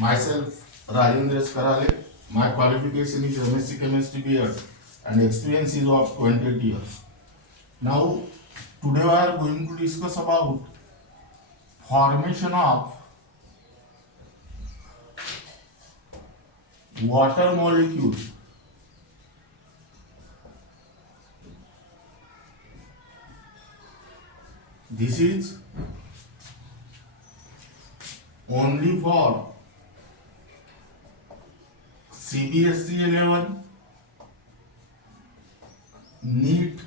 Myself, Rajendra Karale. My qualification is MSc Chemistry BEd and experience is of 28 years. Now, today we are going to discuss about formation of water molecule. This is only for CBSE 11, NEET,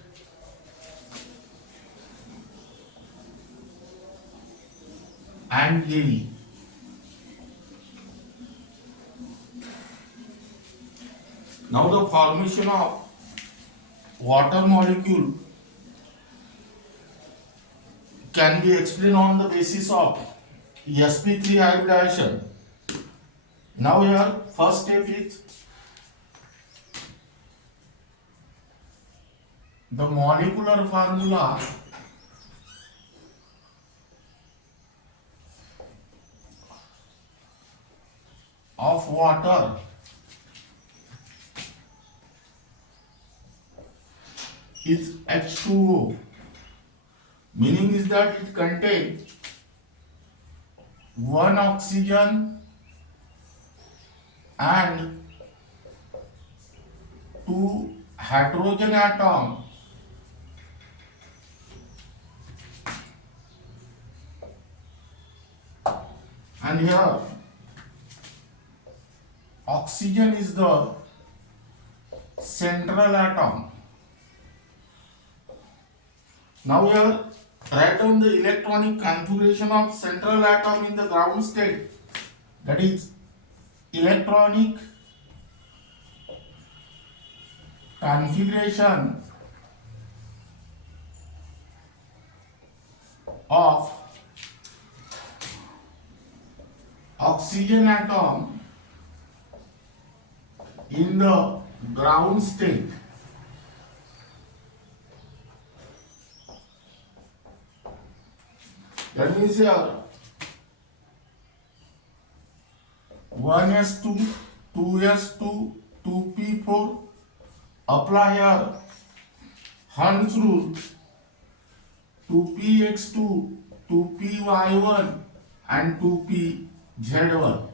and JEE. Now the formation of water molecule can be explained on the basis of sp3 hybridization. Now here first step is the molecular formula of water is H2O, meaning is that it contains one oxygen and two hydrogen atom and here oxygen is the central atom. Now here write down the electronic configuration of central atom in the ground state, that is electronic configuration of oxygen atom in the ground state. That means here 1s2, 2s2, 2p4. Apply here Hund's rule, 2px2, 2py1 and 2pz1.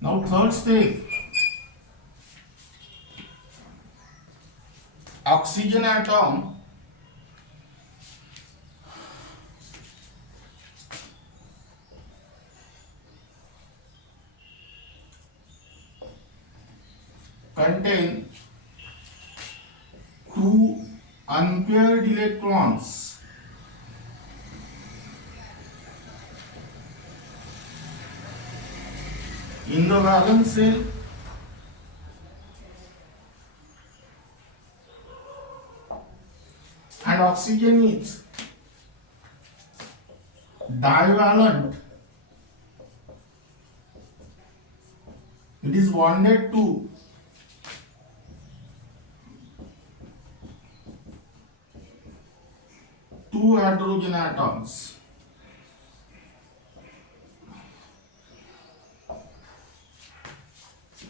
Now third step, oxygen atom contain two unpaired electrons in the valence shell and oxygen is divalent. It is bonded to two hydrogen atoms.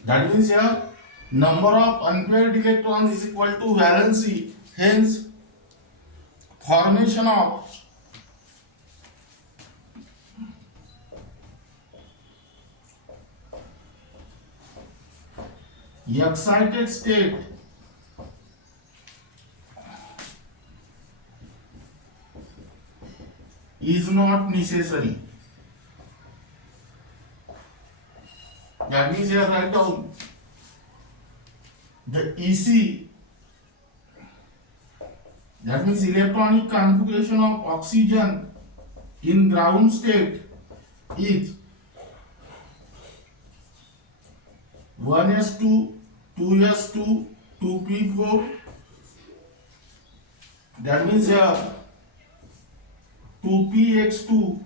That means here number of unpaired electrons is equal to valency, hence formation of excited state is not necessary. That means here write down the EC, that means electronic configuration of oxygen in ground state is 1s2, 2s2, 2p4. That means here 2px2,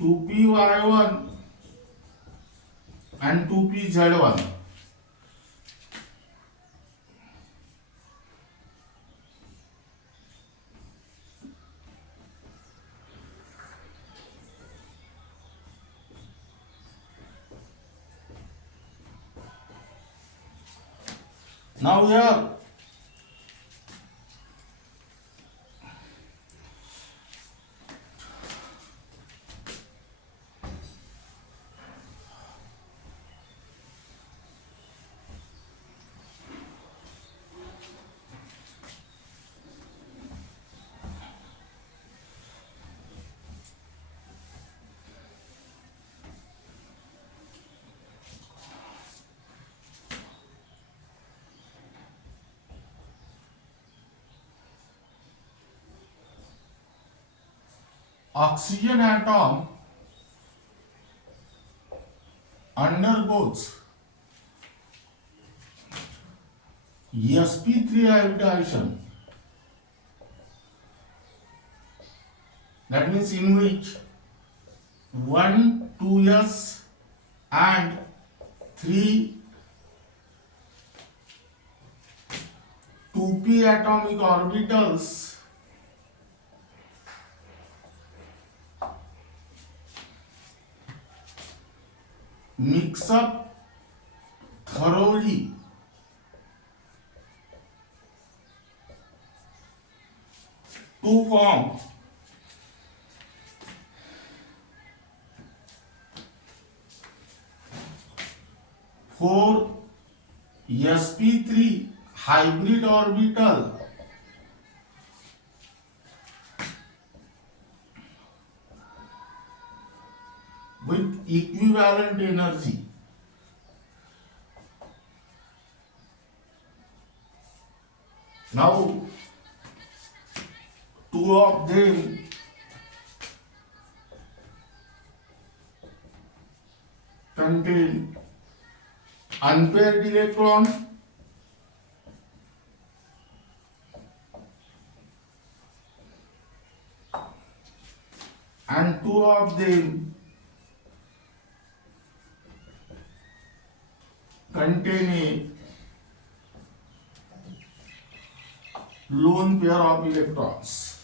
2py1 and 2pZ1. Now here oxygen atom undergoes sp3 hybridization, that means in which 1 2s and 3 2p atomic orbitals mix up thoroughly to form 4sp3 hybrid orbital with equivalent energy. Now, two of them contain unpaired electron and two of them contain a lone pair of electrons.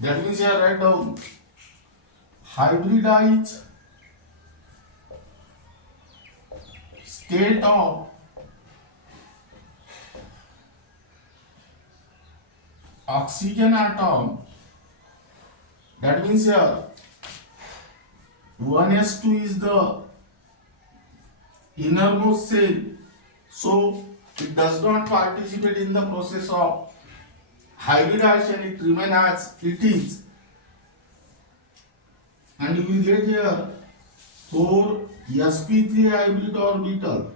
That means here write down hybridized state of oxygen atom. That means here 1s2 is the innermost cell, so it does not participate in the process of hybridization, it remains as it is, and you will get here 4sp3 hybrid orbital,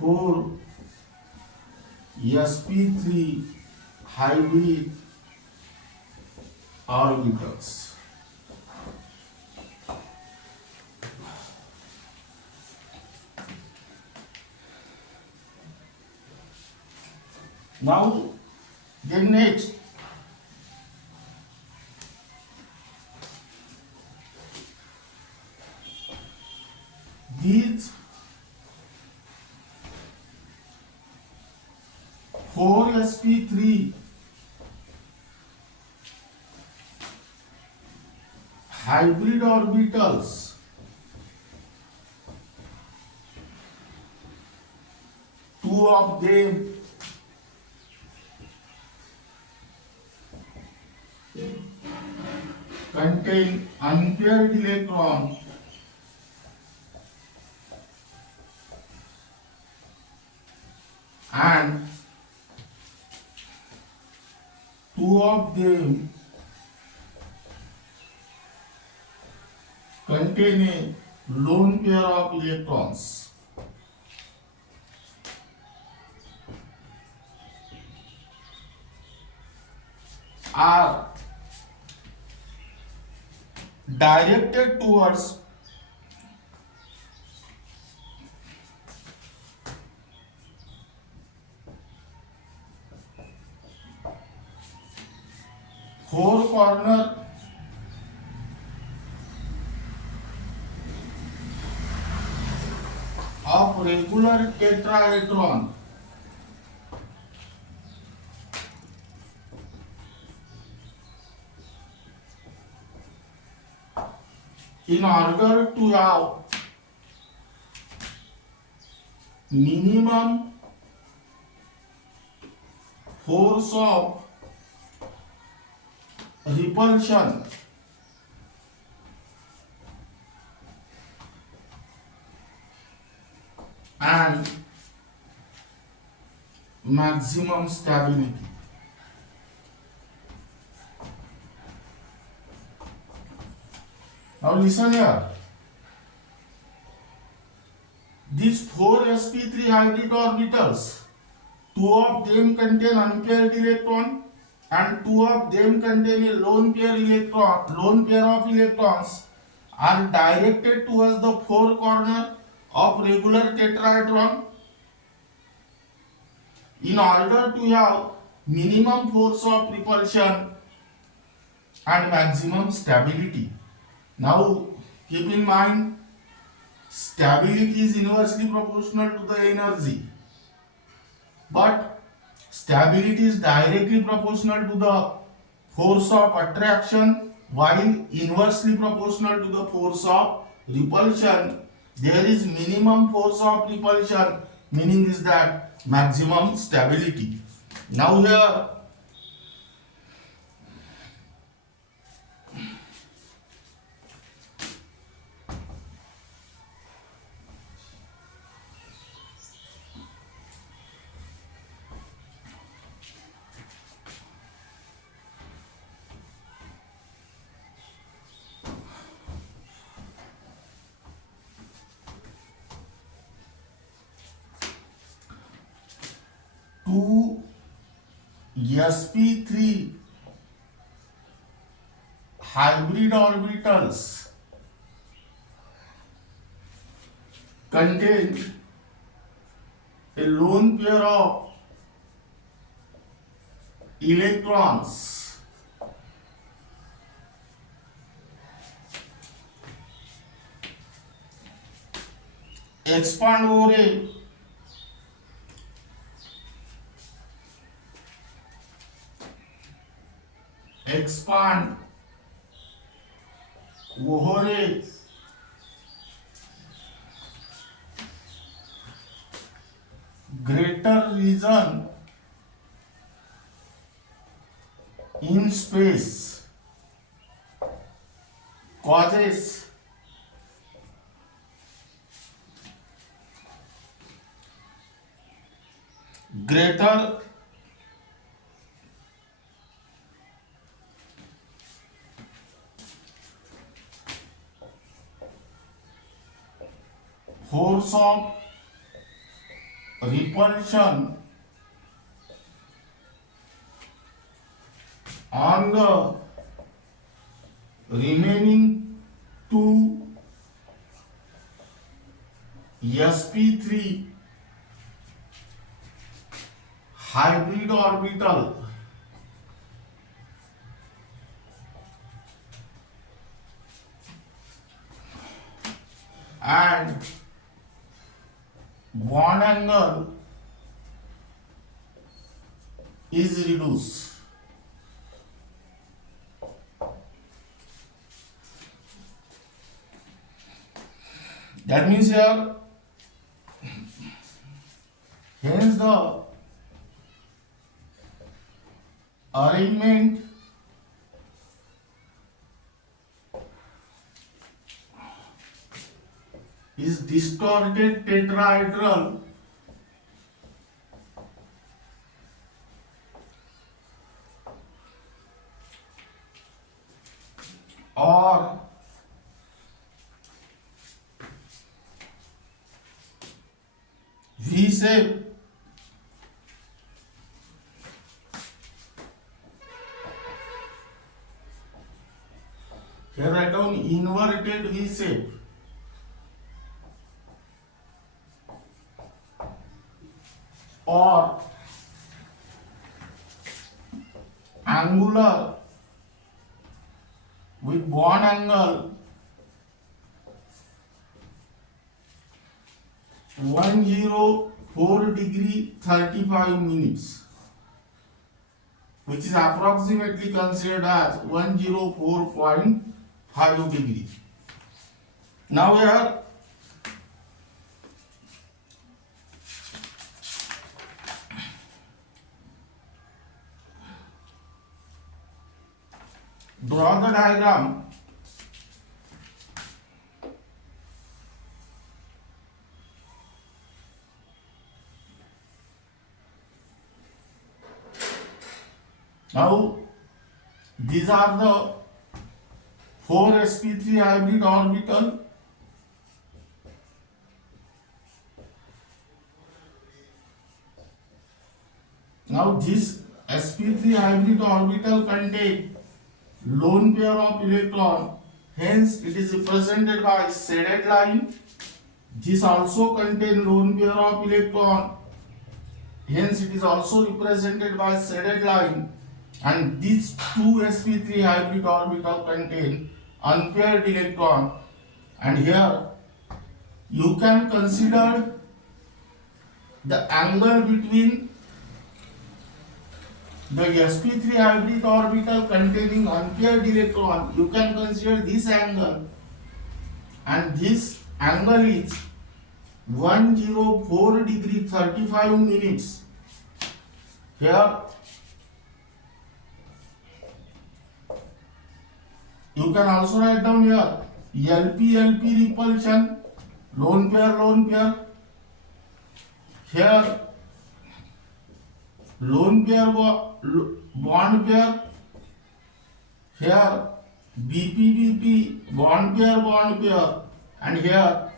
4sp3 hybrid orbitals. Now, then next, these 4sp3 hybrid orbitals two of them contain unpaired electron and two of them contain a lone pair of electrons. Are directed towards corner of regular tetrahedron in order to have minimum force of repulsion and maximum stability. Now listen here. These four sp3 hybrid orbitals, two of them contain unpaired electron and two of them contain a lone pair of electrons, are directed towards the four corner of regular tetrahedron in order to have minimum force of repulsion and maximum stability. Now keep in mind, stability is inversely proportional to the energy, but stability is directly proportional to the force of attraction while inversely proportional to the force of repulsion. There is minimum force of repulsion, meaning is that maximum stability. Now here 2 sp3 hybrid orbitals contain a lone pair of electrons expand over a greater region in space causes greater force of repulsion on the remaining two sp3 hybrid orbital and bond angle is reduced. That means here, hence the arrangement is distorted tetrahedral or V shape here write down inverted V shape or angular with bond angle 104 degree 35 minutes, which is approximately considered as 104.5 degree. Now here draw the diagram. Now these are the 4 sp3 hybrid orbital. Now this sp3 hybrid orbital contain lone pair of electron, hence it is represented by shaded line. This also contain lone pair of electron, hence it is also represented by shaded line. And these 2 sp3 hybrid orbital contain unpaired electron, and here you can consider the angle between the sp3 hybrid orbital containing unpaired electron. You can consider this angle, and this angle is 104 degree 35 minutes. Here you can also write down here LP repulsion, lone pair. Here lone pair bond pair. Here BP bond pair, and here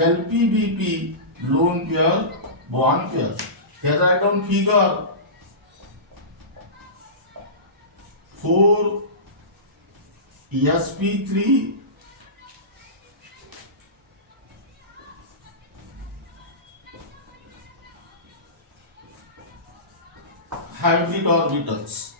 LP lone pair bond pair. Here write down figure 4 sp3 hybrid orbitals.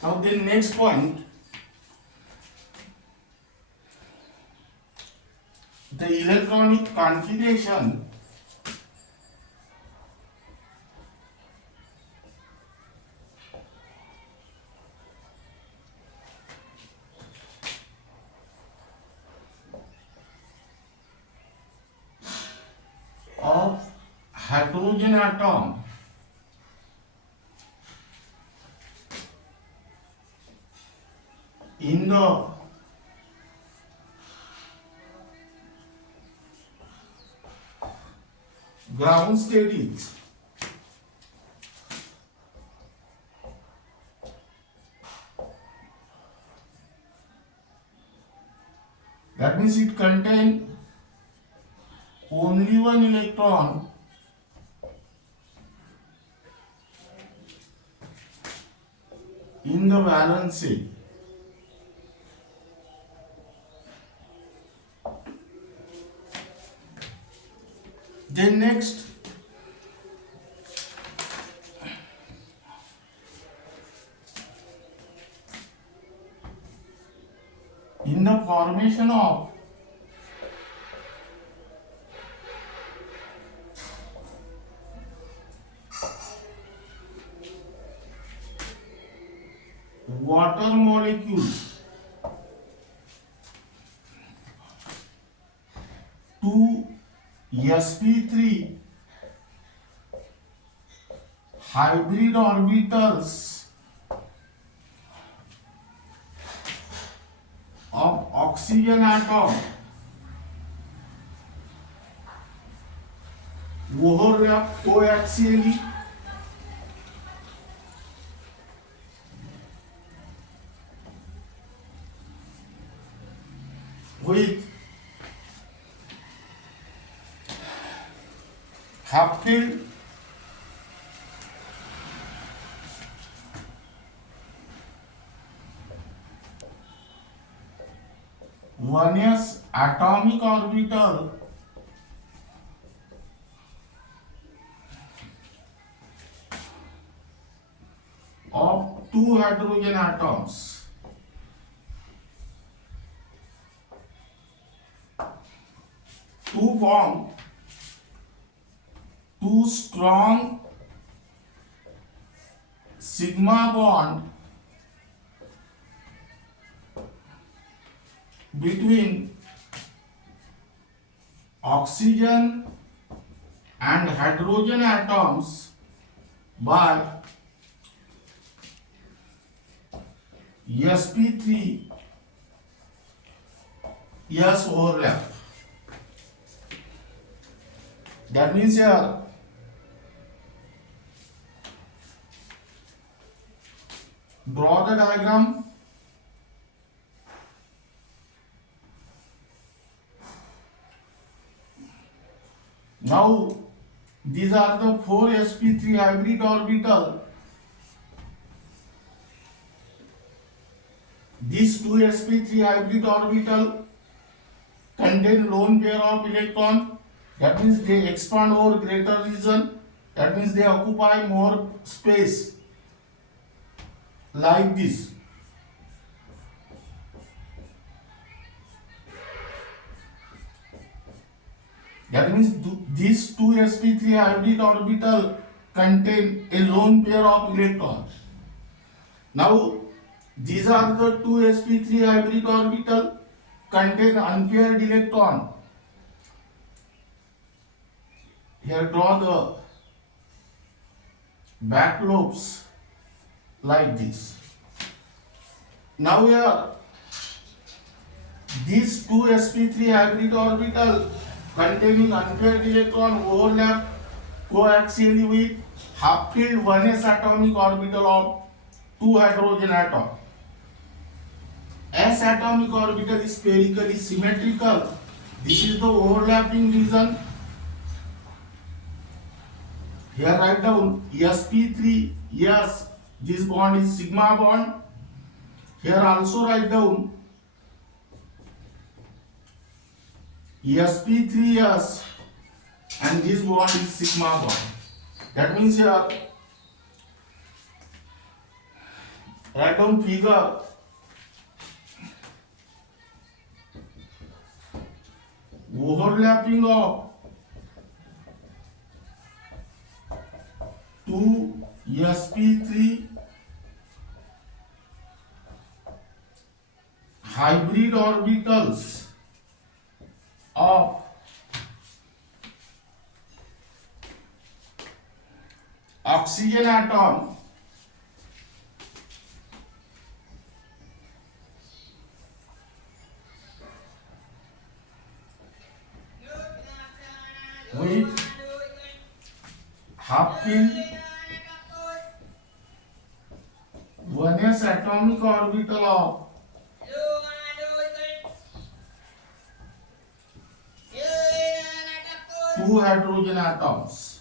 Now the next point, the electronic configuration of hydrogen atom in the ground state is that means it contains only one electron in the valence shell. Then next, in the formation of water molecules, 2 sp3 hybrid orbitals of oxygen atom overlap coaxially with half filled one-s atomic orbital of two hydrogen atoms to form two strong sigma bond between oxygen and hydrogen atoms by sp3 s overlap. That means here draw the diagram. Now these are the four sp3 hybrid orbital. These two sp3 hybrid orbital contain lone pair of electrons. That means they expand over greater region. That means they occupy more space like this. That means these two sp3 hybrid orbital contain a lone pair of electrons. Now these are the two sp3 hybrid orbital contain unpaired electron. Here draw the back lobes like this. Now here these two sp3 hybrid orbital containing unpaired electron overlap coaxially with half-filled 1s atomic orbital of two hydrogen atom. S atomic orbital is spherically symmetrical. This is the overlapping region. Here write down sp3 s. This bond is sigma bond. Here also write down sp3s and this bond is sigma bond. That means here write down figure. Overlapping of two sp3 hybrid orbitals of oxygen atom with half-filled 1s atomic orbital of two hydrogen atoms.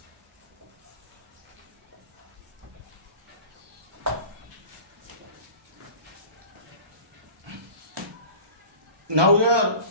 Now here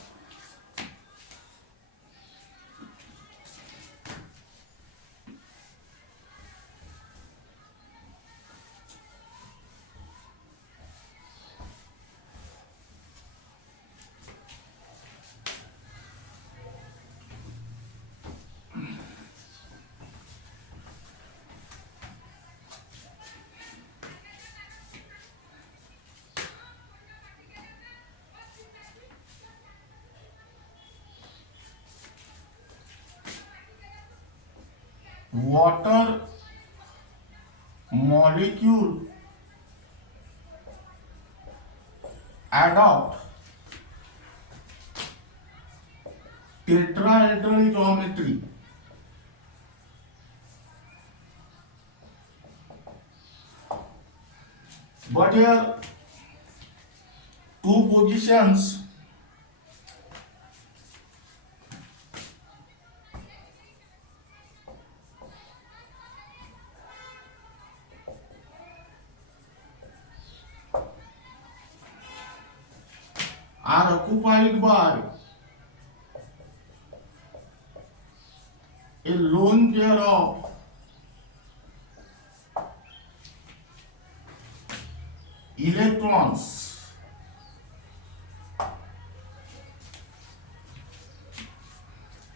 water molecule adopt tetrahedral geometry. But here two positions are occupied by a lone pair of electrons.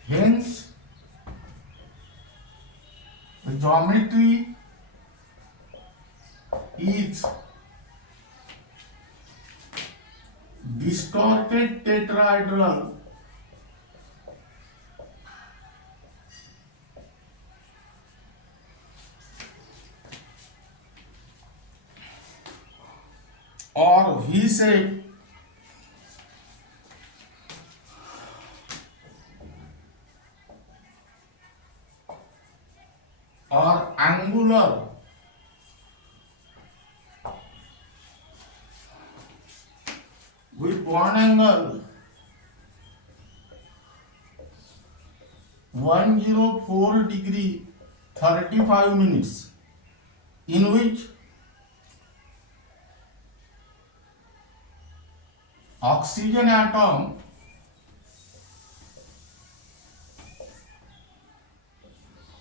Hence, the geometry is distorted tetrahedral or V-shape or angular with bond angle 104 degree 35 minutes, in which oxygen atom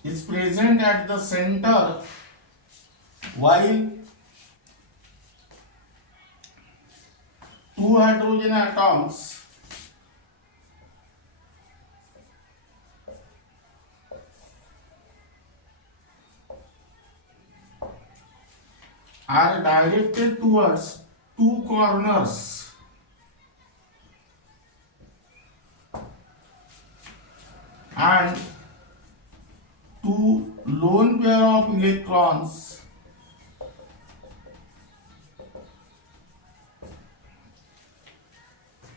is present at the center, while two hydrogen atoms are directed towards two corners and two lone pair of electrons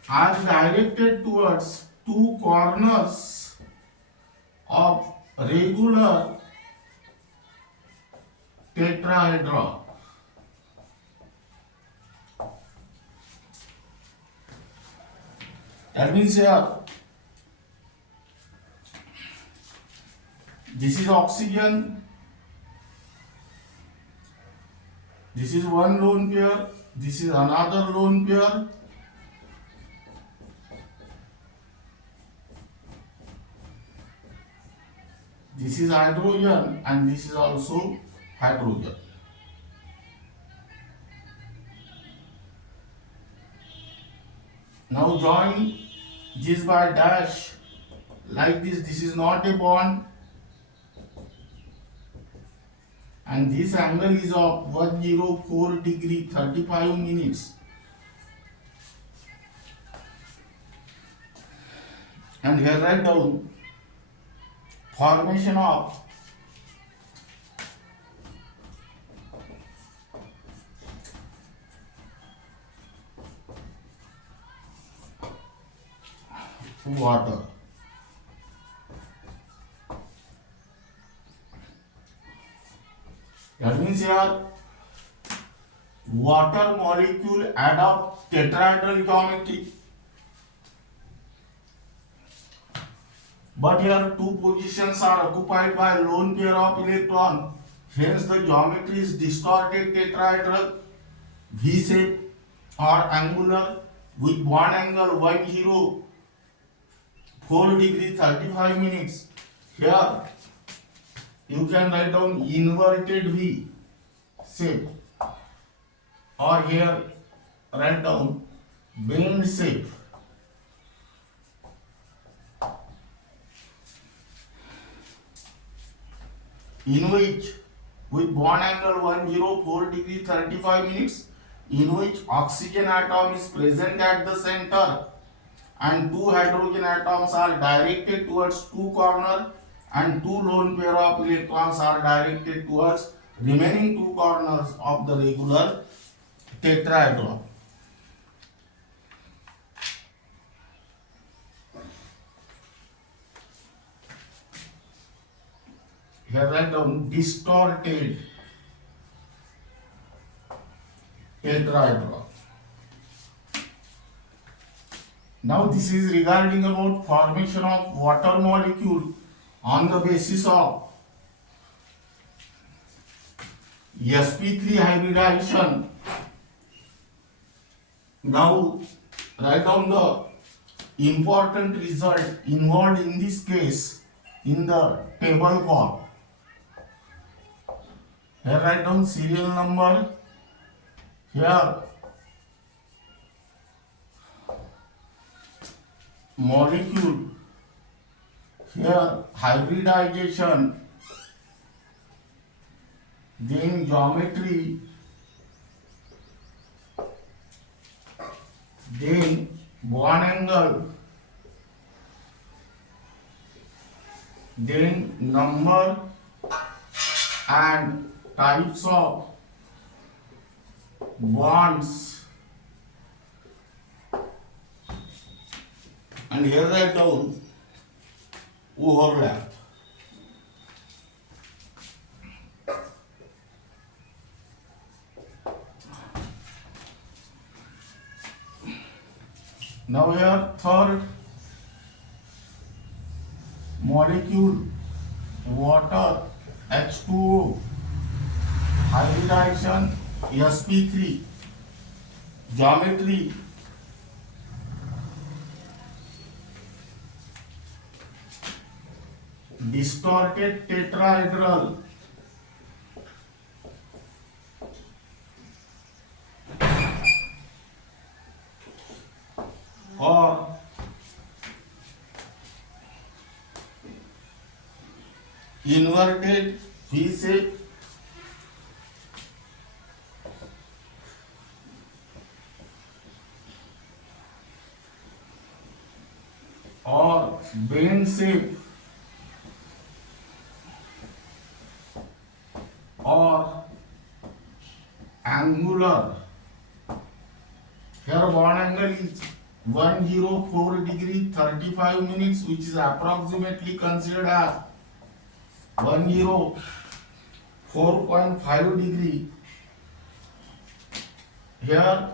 are directed towards two corners of regular tetrahedron. That means here this is oxygen, this is one lone pair, this is another lone pair, this is hydrogen, and this is also hydrogen. Now join this by dash like this. This is not a bond, and this angle is of 104 degree 35 minutes. And here write down formation of water. That means here water molecule adopt tetrahedral geometry, but here two positions are occupied by lone pair of electron. Hence the geometry is distorted tetrahedral, V-shape or angular with bond angle 104 degree 35 minutes. Here you can write down inverted V shape, or here write down bend shape. In which with bond angle 104 degree 35 minutes, in which oxygen atom is present at the center and two hydrogen atoms are directed towards two corners and two lone pair of electrons are directed towards remaining two corners of the regular tetrahedron. Here write down distorted tetrahedron. Now this is regarding about formation of water molecule on the basis of sp3 hybridization. Now Write down the important result involved in this case in the table called. Here write down serial number. Here molecule. Here hybridization. Then geometry. Then bond angle. Then number and types of bonds, and here write down overlap. Now here third molecule water H2O hybridization sp3 geometry distorted tetrahedral or inverted V shape or bend shape or angular. Here bond angle is 104 degree 35 minutes, which is approximately considered as 104.5 degree. Here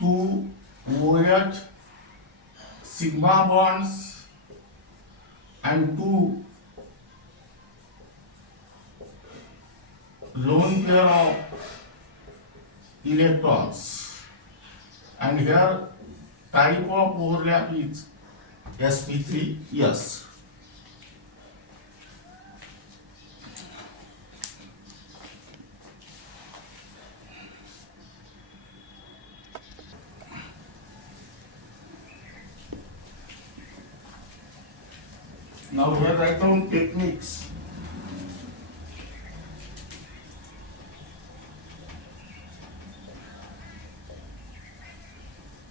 2 OH sigma bonds and 2 lone pair of electrons, and here type of overlap is sp3. Yes. Now here write down techniques.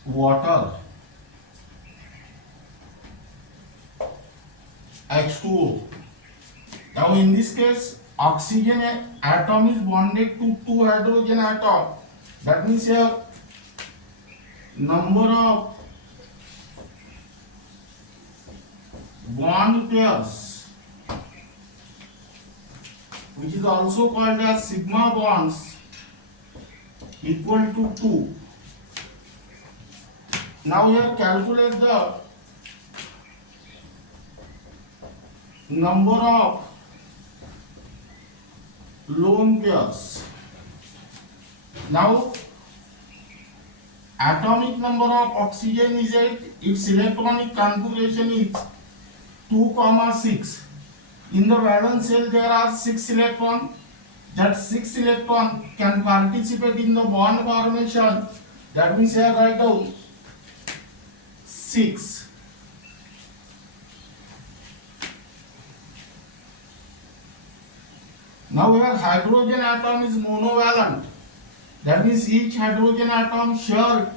Water H2O. Now in this case oxygen atom is bonded to 2 hydrogen atom. That means here number of bond pairs, which is also called as sigma bonds, equal to 2. Now here calculate the number of lone pairs. Now atomic number of oxygen is 8, its electronic configuration is 2,6. In the valence shell there are 6 electrons. That 6 electrons can participate in the bond formation. That means here write down 6. Now here hydrogen atom is monovalent. That means each hydrogen atom shares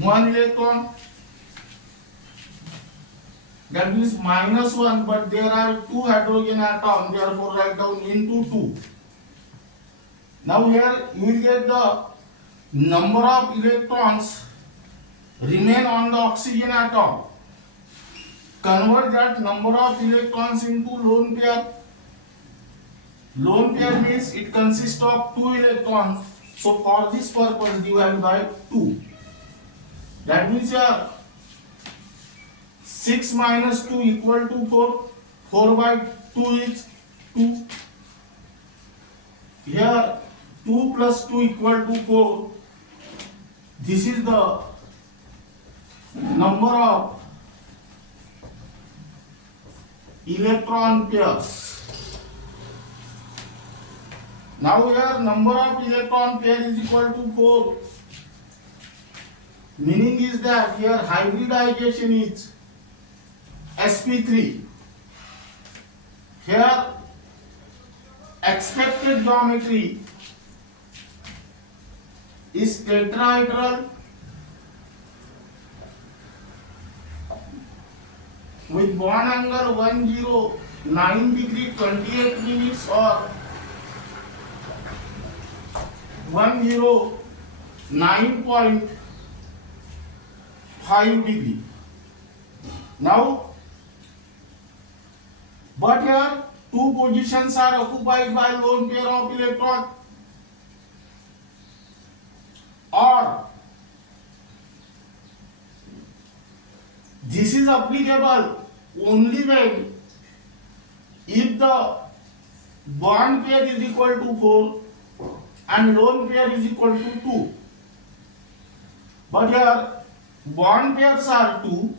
1 electron. That means -1, but there are 2 hydrogen atoms, therefore write down into 2. Now here you will get the number of electrons remain on the oxygen atom. Convert that number of electrons into lone pair. Lone pair means it consists of 2 electrons. So for this purpose divide by 2. That means here 6 minus 2 equal to 4. 4 by 2 is 2. Here 2 plus 2 equal to 4. This is the number of electron pairs. Now here number of electron pair is equal to 4. Meaning is that here hybridization is sp3. Here expected geometry is tetrahedral with bond angle 109 degree 28 minutes or 109.5 degree. Now, but here two positions are occupied by lone pair of electron, or this is applicable only when if the bond pair is equal to 4 and lone pair is equal to 2. But here bond pairs are 2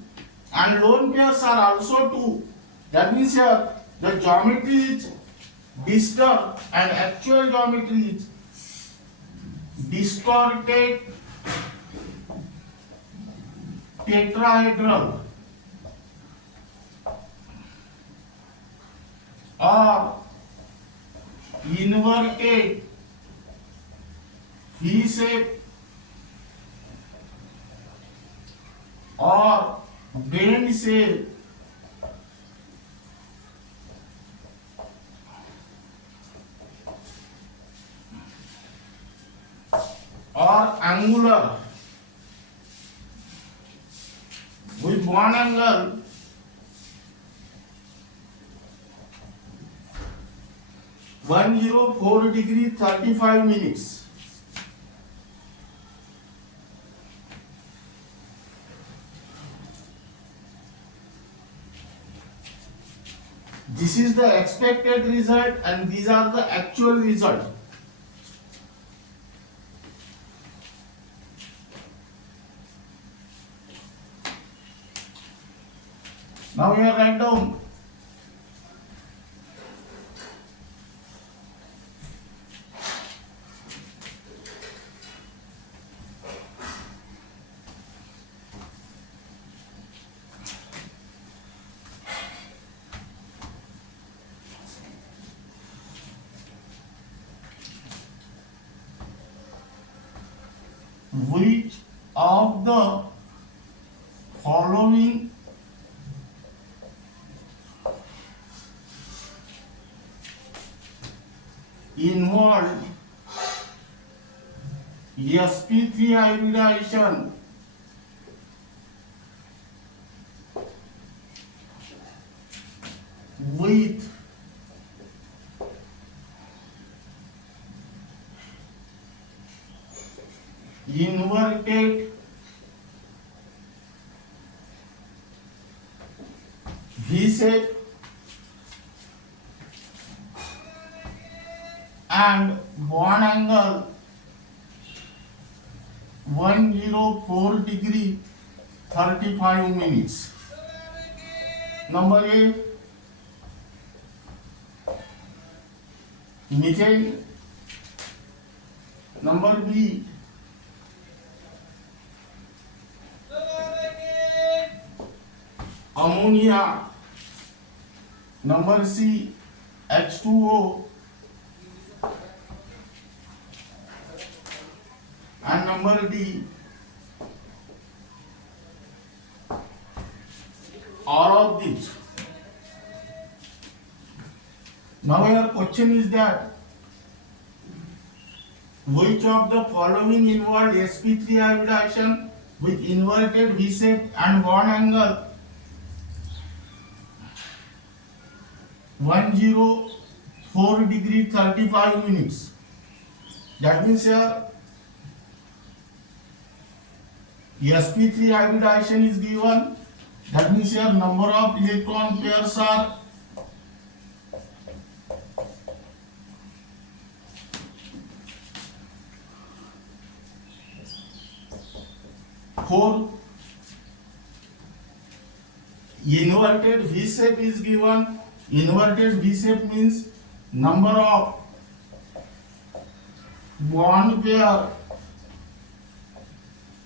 and lone pairs are also 2. That means here the geometry is disturbed and actual geometry is distorted tetrahedral or inverted V shape or bend shape or angular with bond angle 104 degree 35 minutes. This is the expected result and these are the actual result. Now here write down which of the following involved sp3 hybridization with inverted V shape and bond angle 104 degree 35 minutes. Number A, methane. Number B, ammonia. Number C, H2O. And number D, all of these. Now your question is that which of the following involved sp3 hybridization with inverted V shape and bond angle 104 degree 35 minutes. That means here sp3 hybridization is given. That means here number of electron pairs are 4. inverted V shape is given. Inverted V shape means number of bond pair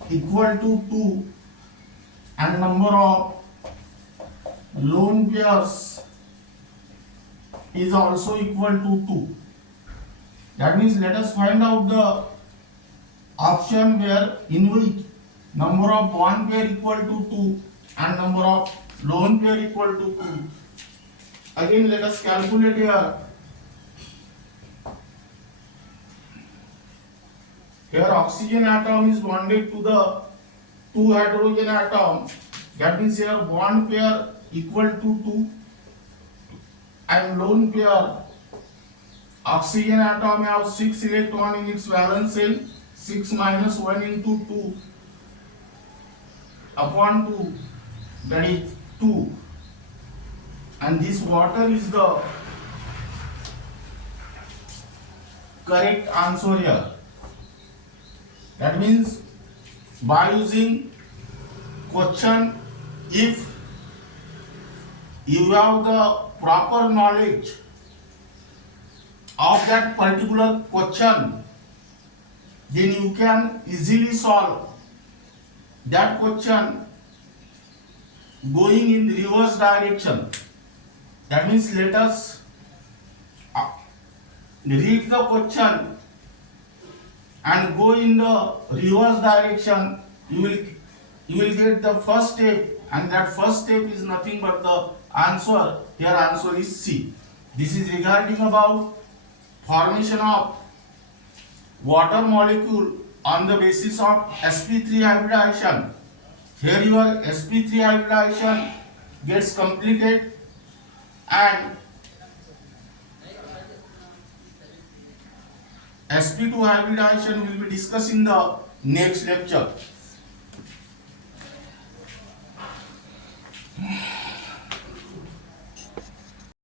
equal to 2 and number of lone pairs is also equal to 2. That means let us find out the option where in which number of bond pair equal to 2 and number of lone pair equal to 2. Again let us calculate here. Here oxygen atom is bonded to the 2 hydrogen atom. That means here bond pair equal to 2 and lone pair oxygen atom has 6 electron in its valence shell. 6 minus 1 into 2 upon 2, that is 2, and this water is the correct answer here. That means by using question, if you have the proper knowledge of that particular question, then you can easily solve that question going in reverse direction. That means let us read the question and go in the reverse direction. You will get the first step, and that first step is nothing but the answer. Here answer is C. This is regarding about formation of water molecule on the basis of sp3 hybridization. Here your sp3 hybridization gets completed, and sp2 hybridization will be discussed in the next lecture.